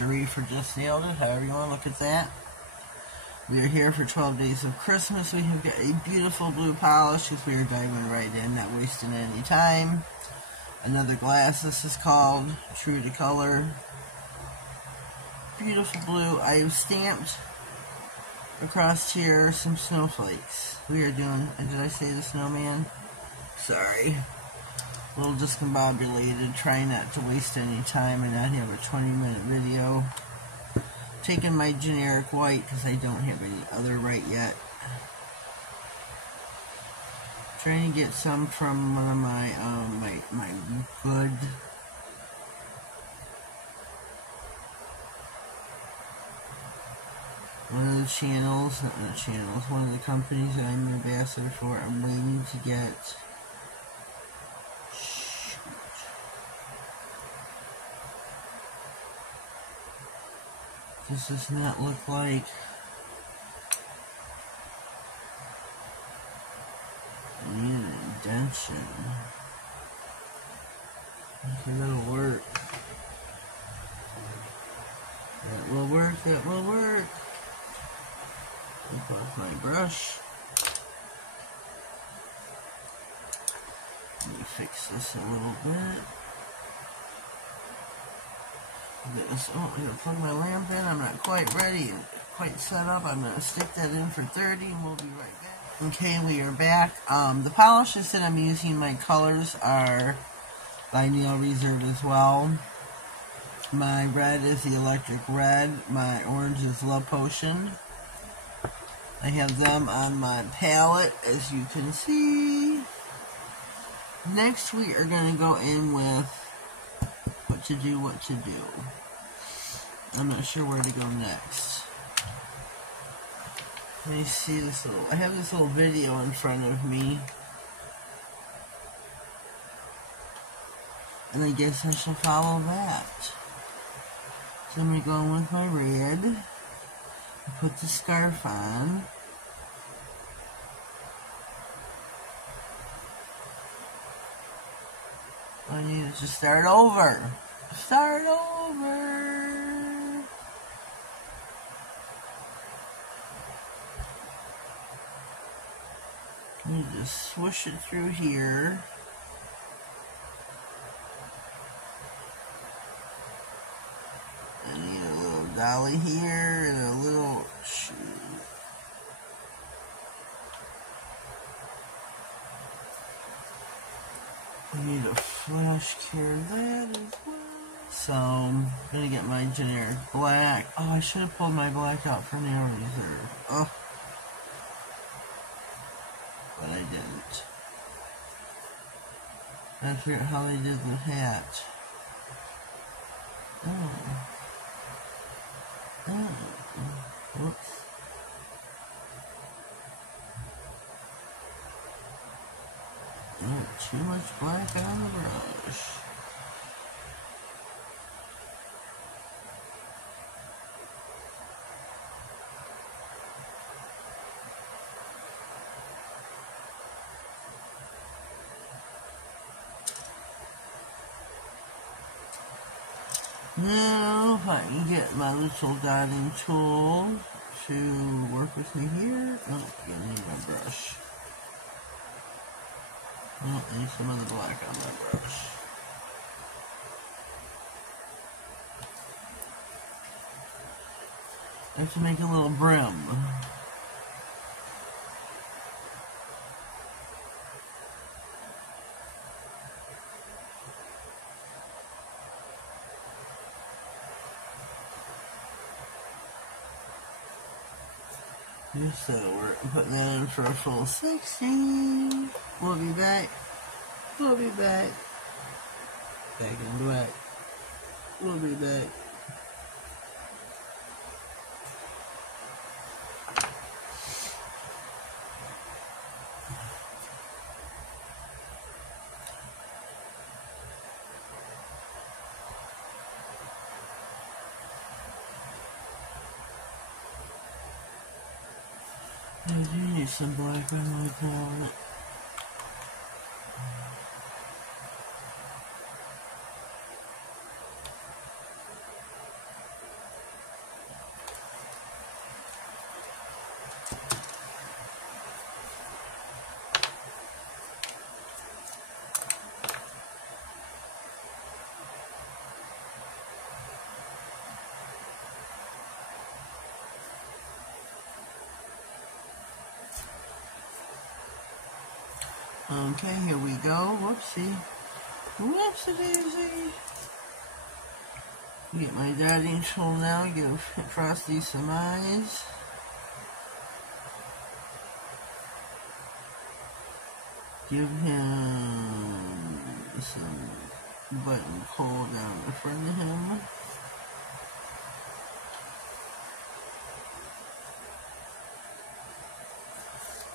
Cherie for Justnailedit, however you want to look at that. We are here for 12 days of Christmas. We have got a beautiful blue polish because we are diving right in, not wasting any time. Another glass, this is called True to Color. Beautiful blue. I have stamped across here some snowflakes. We are doing, did I say the snowman? Sorry. A little discombobulated, trying not to waste any time and not have a 20-minute video. Taking my generic white because I don't have any other right yet. Trying to get some from one of my my good one of the channels, not channels, one of the companies that I'm an ambassador for. I'm waiting to get. This does not look like. I need an indentation. Okay, that'll work. That will work, that will work. Take off my brush. Let me fix this a little bit. Oh, I'm going to plug my lamp in. I'm not quite ready and quite set up. I'm going to stick that in for 30 and we'll be right back. Okay, we are back. The polishes that I'm using, my colors are by Nail Reserve as well. My red is the Electric Red. My orange is Love Potion. I have them on my palette, as you can see. Next, we are going to go in with what to do. I'm not sure where to go next. Let me see this little, I have this little video in front of me. And I guess I shall follow that. So I'm going to go in with my red. Put the scarf on. I need to start over. Start over. Let me just swoosh it through here. I need a little dolly here and a little shoe. I need a flash cure that as well. So I'm gonna get my generic black. Oh, I should have pulled my black out for Nail Reserve. Oh. But I didn't. I figure out how they did the hat. Oh. Whoops. Oh, too much black on the brush. Now, if I can get my little dotting tool to work with me here. Oh, I need my brush. Oh, I need some of the black on my brush. I have to make a little brim. Yes, that'll work. I'm putting that in for a full 60. We'll be back. We'll be back. Back in black. We'll be back. I do need some black on my palette. Okay, here we go. Whoopsie. Whoopsie daisy. Get my dotting tool now. Give Frosty some eyes. Give him some button pull down the front of him.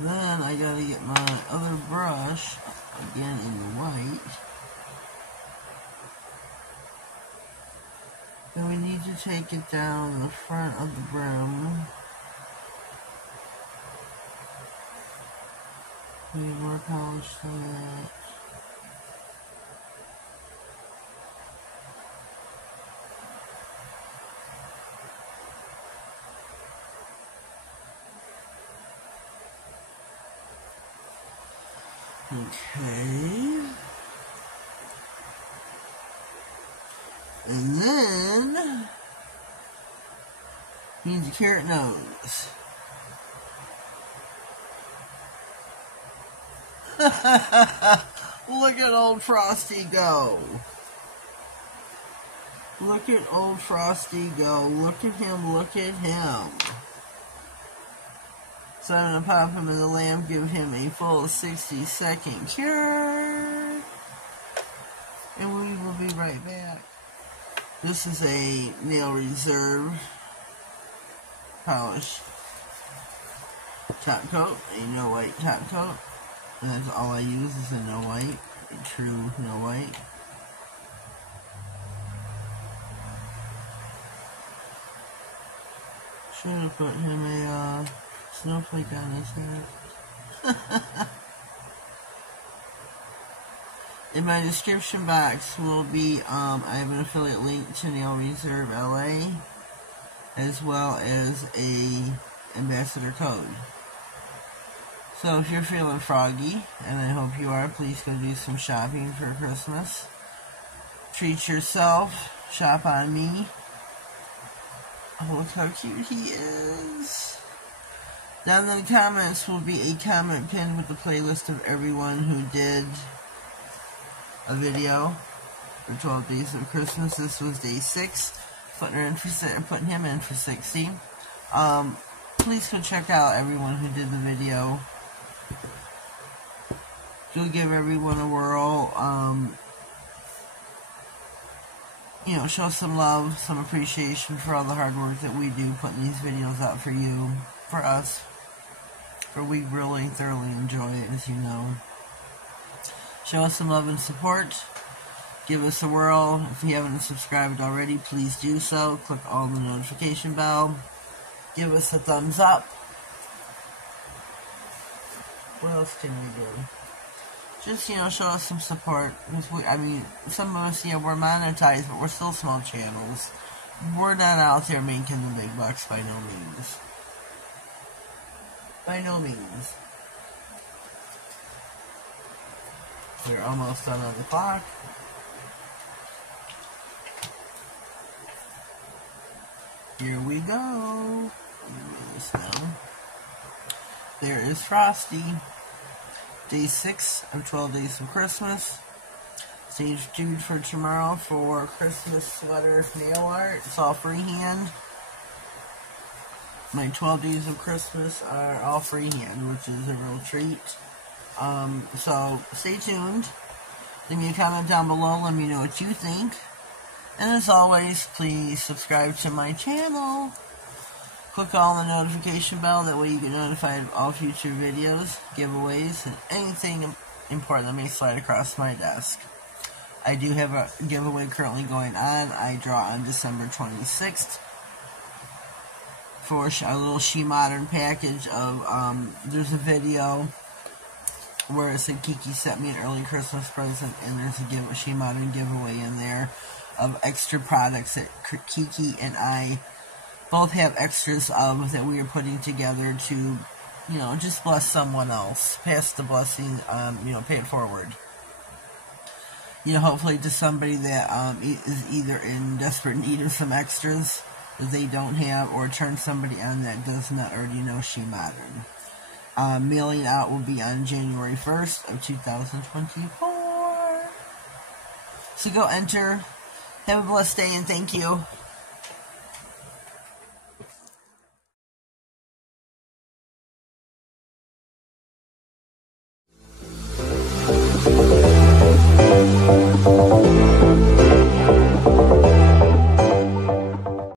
Then I gotta get my other brush, again in the white. And we need to take it down the front of the brim. Need more polish than that. Okay. And then needs a carrot nose. Look at old Frosty go. Look at old Frosty go. Look at him, look at him. So I'm going to pop him in the lamp, give him a full 60-second cure. And we will be right back. This is a Nail Reserve polish top coat, a no white top coat. And that's all I use is a no white, a true no white. Should have put him a snowflake on his head. In my description box will be, I have an affiliate link to Nail Reserve LA, as well as a ambassador code. So if you're feeling froggy, and I hope you are, please go do some shopping for Christmas. Treat yourself. Shop on me. Oh, look how cute he is. Down in the comments will be a comment pinned with the playlist of everyone who did a video for 12 Days of Christmas. This was day 6. Putting him in for 60. Please go check out everyone who did the video. Go give everyone a whirl. You know, show some love, some appreciation for all the hard work that we do putting these videos out for you, for us. For we really thoroughly enjoy it, as you know. Show us some love and support. Give us a whirl. If you haven't subscribed already, please do so. Click on the notification bell. Give us a thumbs up. What else can we do? Just, you know, show us some support. I mean, some of us, you know, we're monetized, but we're still small channels. We're not out there making the big bucks by no means. By no means. We're almost done on the clock. Here we go. This now. There is Frosty. Day 6 of 12 Days of Christmas. Stay tuned for tomorrow for Christmas sweater nail art. It's all freehand. My 12 Days of Christmas are all freehand, which is a real treat. So stay tuned. Leave me a comment down below. Let me know what you think. And as always, please subscribe to my channel. Click on the notification bell. That way you get notified of all future videos, giveaways, and anything important that may slide across my desk. I do have a giveaway currently going on. I draw on December 26th for a little She Modern package of, there's a video where it said Kiki sent me an early Christmas present, and there's a She Modern giveaway in there of extra products that Kiki and I both have extras of that we are putting together to, you know, just bless someone else. Pass the blessing, you know, pay it forward. You know, hopefully to somebody that is either in desperate need of some extras that they don't have, or turn somebody on that does not already know She Modern. Mailing out will be on January 1st of 2024. So go enter. Have a blessed day and thank you.